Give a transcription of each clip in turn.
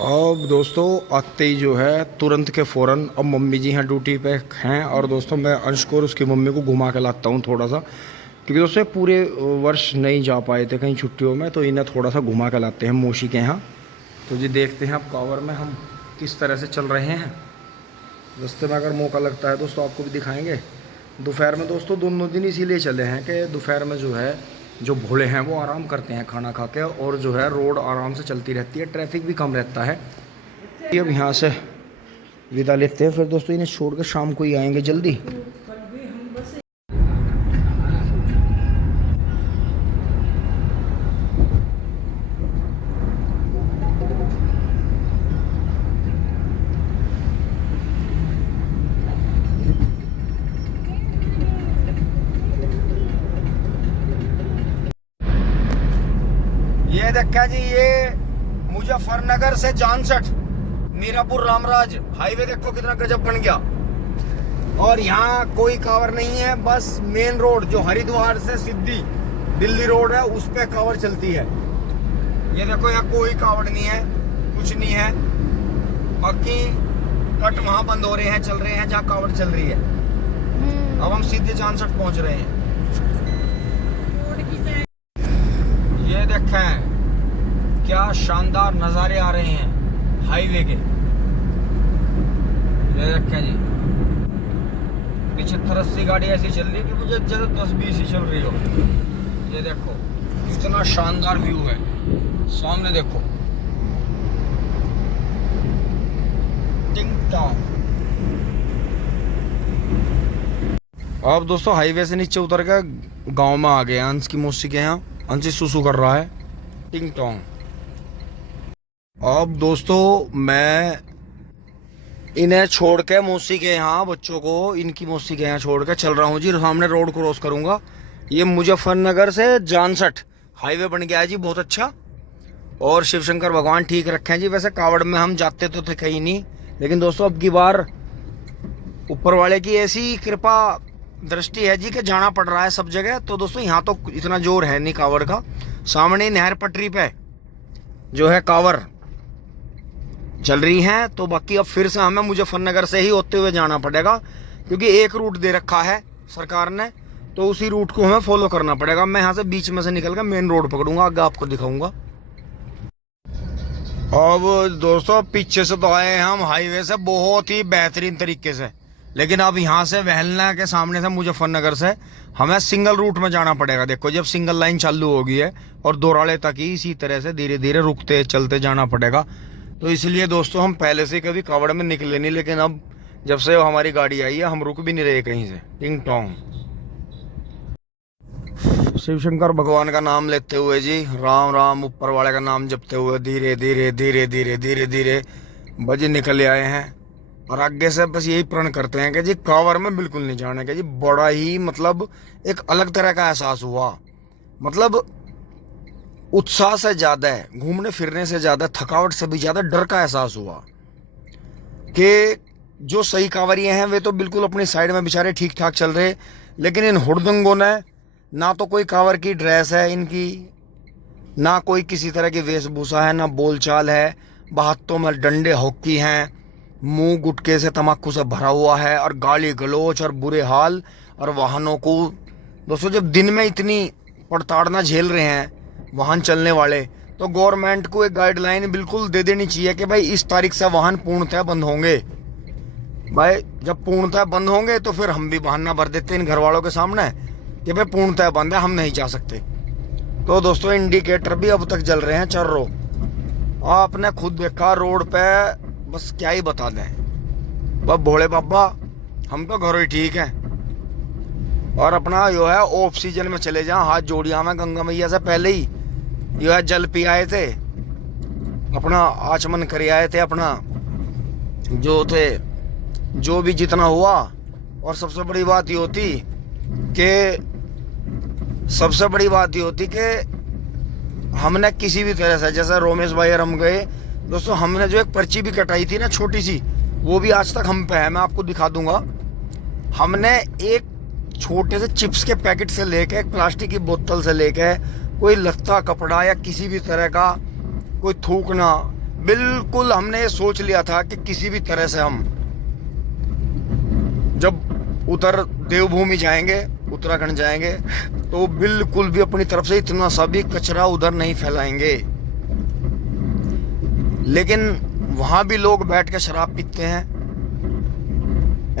अब दोस्तों आते ही जो है तुरंत के फ़ौरन अब मम्मी जी हैं ड्यूटी पे हैं। और दोस्तों मैं अंश को और उसकी मम्मी को घुमा के लाता हूँ थोड़ा सा, क्योंकि दोस्तों पूरे वर्ष नहीं जा पाए थे कहीं छुट्टियों में, तो इन्हें थोड़ा सा घुमा के लाते हैं मौसी के यहाँ। तो जी देखते हैं अब कांवर में हम किस तरह से चल रहे हैं। रास्ते में अगर मौका लगता है दोस्तों आपको भी दिखाएँगे। दोपहर में दोस्तों दोनों दिन इसीलिए चले हैं कि दोपहर में जो है जो भोले हैं वो आराम करते हैं खाना खा के, और जो है रोड आराम से चलती रहती है, ट्रैफिक भी कम रहता है। अब यहाँ से विदा लेते हैं, फिर दोस्तों इन्हें छोड़ कर शाम को ही आएंगे जल्दी। ये देखा जी, ये मुजफ्फरनगर से जानसठ मीरापुर रामराज हाईवे देखो कितना गजब बन गया। और यहाँ कोई कांवर नहीं है, बस मेन रोड जो हरिद्वार से सिद्धि दिल्ली रोड है उस पे कांवर चलती है। ये देखो यहाँ कोई कांवर नहीं है, कुछ नहीं है। बाकी कट वहां बंद हो रहे हैं, चल रहे हैं जहाँ कांवर चल रही है। अब हम सीधे जानसठ पहुंच रहे हैं। ये देखें क्या शानदार नज़ारे आ रहे हैं हाईवे के। ये देखें जी, 75-80 गाड़ी ऐसी चल रही है कि मुझे जैसे 10-20 ही चल रही हो। ये देखो कितना शानदार व्यू है, सामने देखो टिंग टॉन्ग। अब दोस्तों हाईवे से नीचे उतर के गांव में आ गए अंश की मौसी के यहाँ। अंशी सुसु कर रहा है टिंग टोंग। अब दोस्तों मैं इन्हें छोड़ के मौसी के यहाँ, बच्चों को इनकी मौसी के यहाँ छोड़ के चल रहा हूँ जी। सामने रोड क्रॉस करूँगा। ये मुजफ्फरनगर से जानसठ हाईवे बन गया है जी, बहुत अच्छा। और शिव शंकर भगवान ठीक रखे हैं जी। वैसे कावड़ में हम जाते तो थे कहीं नहीं, लेकिन दोस्तों अब की बार ऊपर वाले की ऐसी कृपा दृष्टि है जी कि जाना पड़ रहा है सब जगह। तो दोस्तों यहाँ तो इतना जोर है नहीं कांवर का। सामने नहर पटरी पे जो है कांवर चल रही है, तो बाकी अब फिर से हमें मुजफ्फरनगर से ही होते हुए जाना पड़ेगा, क्योंकि एक रूट दे रखा है सरकार ने, तो उसी रूट को हमें फॉलो करना पड़ेगा। मैं यहाँ से बीच में से निकल कर मेन रोड पकड़ूंगा, आगे आपको दिखाऊंगा। अब दोस्तों पीछे से तो आए हम हाईवे से बहुत ही बेहतरीन तरीके से, लेकिन अब यहाँ से वहलना के सामने से मुजफ्फरनगर से हमें सिंगल रूट में जाना पड़ेगा। देखो जब सिंगल लाइन चालू हो गई है और दोराले तक ही इसी तरह से धीरे धीरे रुकते चलते जाना पड़ेगा। तो इसलिए दोस्तों हम पहले से कभी कावड़ में निकले नहीं, लेकिन अब जब से हमारी गाड़ी आई है हम रुक भी नहीं रहे कहीं से। टिंग टोंग शिव शंकर भगवान का नाम लेते हुए जी, राम राम ऊपर वाले का नाम जपते हुए धीरे धीरे धीरे धीरे धीरे धीरे बजे निकल आए हैं। और आगे से बस यही प्रण करते हैं कि जी कांवर में बिल्कुल नहीं जाने का जी। बड़ा ही मतलब एक अलग तरह का एहसास हुआ, मतलब उत्साह से ज्यादा, घूमने फिरने से ज्यादा, थकावट से भी ज्यादा डर का एहसास हुआ कि जो सही कांवरिये हैं वे तो बिल्कुल अपनी साइड में बेचारे ठीक ठाक चल रहे, लेकिन इन हुड़दंगों ने ना तो कोई कांवर की ड्रेस है इनकी, ना कोई किसी तरह की वेशभूषा है, ना बोलचाल है। हाथों में डंडे हॉकी हैं, मुंह गुटके से तम्बाकू से भरा हुआ है, और गाली गलोच और बुरे हाल। और वाहनों को दोस्तों जब दिन में इतनी पड़ताड़ना झेल रहे हैं वाहन चलने वाले, तो गवर्नमेंट को एक गाइडलाइन बिल्कुल दे देनी चाहिए कि भाई इस तारीख से वाहन पूर्णतः बंद होंगे। भाई जब पूर्णतः बंद होंगे तो फिर हम भी बहाना भर देते हैं इन घर वालों के सामने कि भाई पूर्णतः बंद है, हम नहीं जा सकते। तो दोस्तों इंडिकेटर भी अब तक जल रहे हैं चर्रो। आपने खुद देखा रोड पे, बस क्या ही बता दें। बस भोले बाबा हम तो घरों ही ठीक हैं, और अपना जो है ऑफ सीजन में चले जाएं, हाथ जोड़िया में गंगा मैया से पहले ही जो है जल पी आए थे, अपना आचमन कर आए थे, अपना जो थे जो भी जितना हुआ। और सबसे बड़ी बात ये होती कि हमने किसी भी तरह से, जैसे रोमेश भाई और हम गए दोस्तों, हमने जो एक पर्ची भी कटाई थी ना छोटी सी, वो भी आज तक हम पे है, मैं आपको दिखा दूंगा। हमने एक छोटे से चिप्स के पैकेट से लेके, एक प्लास्टिक की बोतल से लेके, कोई लत्ता कपड़ा या किसी भी तरह का कोई थूकना बिल्कुल हमने ये सोच लिया था कि किसी भी तरह से हम जब उधर देवभूमि जाएंगे, उत्तराखंड जाएंगे, तो बिल्कुल भी अपनी तरफ से इतना सा भी कचरा उधर नहीं फैलाएंगे। लेकिन वहां भी लोग बैठ के शराब पीते हैं,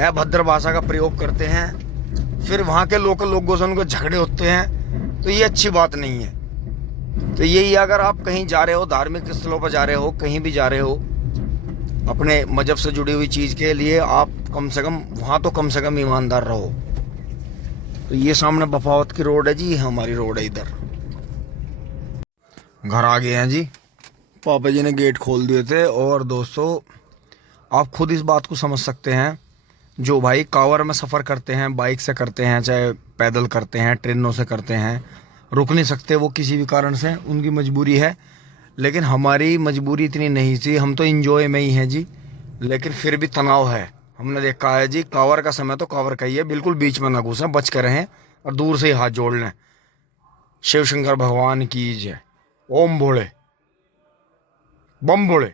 अभद्र भाषा का प्रयोग करते हैं, फिर वहां के लोकल लोगों से उनको झगड़े होते हैं, तो ये अच्छी बात नहीं है। तो यही, अगर आप कहीं जा रहे हो, धार्मिक स्थलों पर जा रहे हो, कहीं भी जा रहे हो, अपने मजहब से जुड़ी हुई चीज के लिए आप कम से कम वहां तो कम से कम ईमानदार रहो। तो ये सामने बफावत की रोड है जी, हमारी रोड है। इधर घर आ गए हैं जी, पापा जी ने गेट खोल दिए थे। और दोस्तों, आप खुद इस बात को समझ सकते हैं, जो भाई कांवर में सफ़र करते हैं, बाइक से करते हैं, चाहे पैदल करते हैं, ट्रेनों से करते हैं, रुक नहीं सकते वो किसी भी कारण से, उनकी मजबूरी है। लेकिन हमारी मजबूरी इतनी नहीं थी, हम तो इंजॉय में ही हैं जी। लेकिन फिर भी तनाव है। हमने देखा है जी, कांवर का समय तो कांवर का ही है, बिल्कुल बीच में ना घुसें, बच कर रहें और दूर से ही हाथ जोड़ लें। शिव शंकर भगवान की जय। ओम भोले, बम भोले।